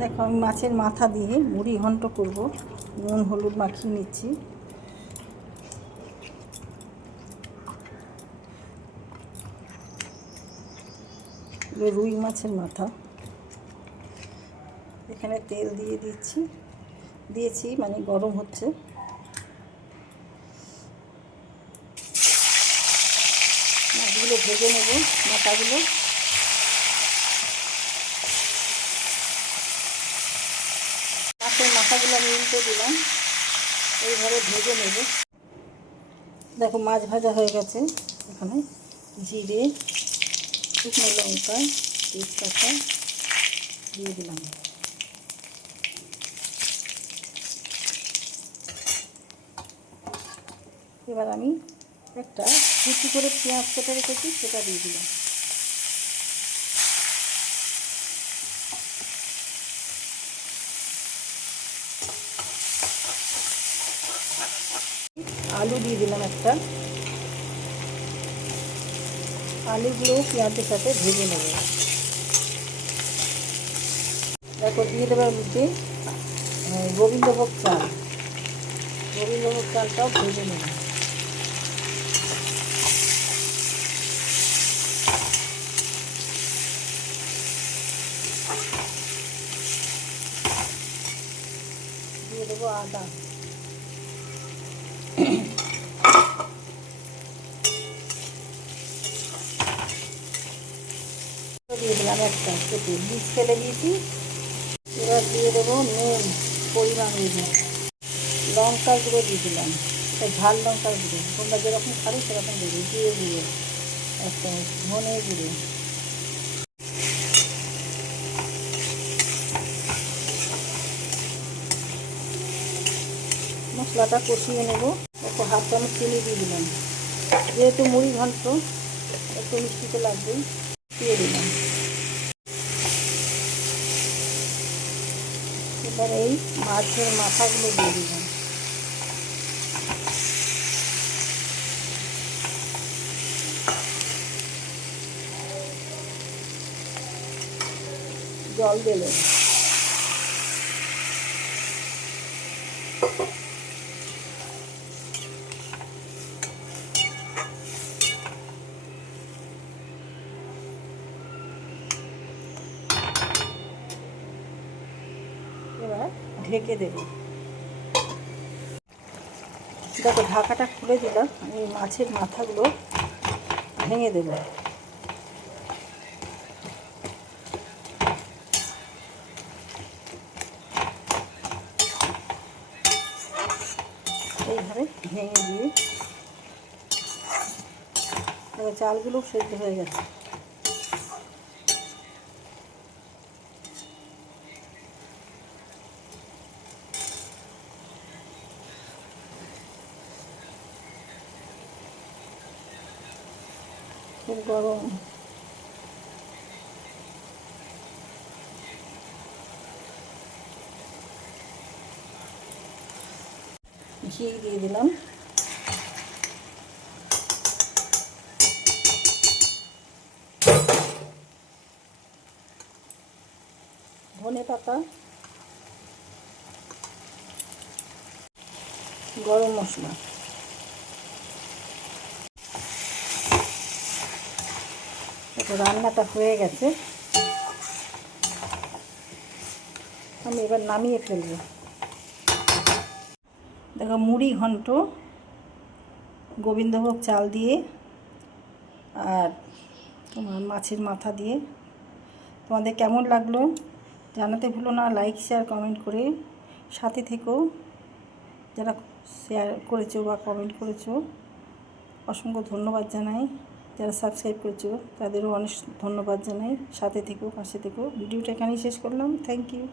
দেখো আমি মাছের মাথা দিয়ে মুড়ি ঘন্ট করব। নুন হলুদ মাখিয়ে নিচ্ছি। রুই মাছের মাথা, এখানে তেল দিয়েছি মানে গরম হচ্ছে। মাছগুলো ভেজে নেব, মাথাগুলো। মাছের মাথাগুলো আমি উল্টে দিলাম, এইভাবে ভেজে নেব। দেখো মাছ ভাজা হয়ে গেছে। এখানে জিরে, শুকনো লঙ্কা, তেজপাতা দিয়ে দিলাম। এবার আমি একটা কুচি করে পেঁয়াজ কেটে রেখেছি, সেটা দিয়ে দিলাম। আলু দিয়ে দিলাম একটা। আলুগুলো পেঁয়াজের সাথে ভেজে নেব। তারপর দিয়ে দেবো মধ্যে গোবিন্দভোগ চালটাও ভেজে নেব। দিয়ে দেবো আদা। দিয়ে দিলাম একটা কেটে, বীজ ফেলে দিয়েছি। এবার দিয়ে দেবো নুন পরিমাণ অনুযায়ী। লঙ্কা গুঁড়ো দিয়ে দিলাম, এটা ঝাল লঙ্কার গুঁড়ো, তোমরা যেরকম খাবে সেরকম দেবে। জিরে গুঁড়ো এক চামচ, ধনে গুঁড়ো। মশলাটা কষিয়ে নেব। একটু হাফ চামচ চিনি দিয়ে দিলাম, যেহেতু মুড়ি ঘন্ট একটু মিষ্টিতে লাগবেই, দিয়ে দিলাম। এবার এই মাছের মাথাগুলো দিয়ে দিলাম। জল দিলেন। এবার ঢেকে দেব। দেখো ঢাকাটা খুলে দিলাম। আমি মাছের মাথাগুলো ভেঙে দেব। এইভাবে ভেঙে দিয়ে দেখো চালগুলো সেদ্ধ হয়ে গেছে। খুব গরম। ঘি দিয়ে দিলাম। ধনে পাতা, গরম মশলা। দেখো রান্নাটা হয়ে গেছে, আমি এবার নামিয়ে ফেলবো। দেখো মুড়ি ঘন্ট গোবিন্দভোগ চাল দিয়ে আর তোমার মাছের মাথা দিয়ে। তোমাদের কেমন লাগলো জানাতে ভুলো না। লাইক শেয়ার কমেন্ট করে সাথে থেকো। যারা শেয়ার করেছো বা কমেন্ট করেছো অসংখ্য ধন্যবাদ জানাই। যারা সাবস্ক্রাইব করেছো তাদেরও অনেক ধন্যবাদ জানাই। সাথে থেকো, পাশে থেকো। ভিডিওটা এখানেই শেষ করলাম। Thank you.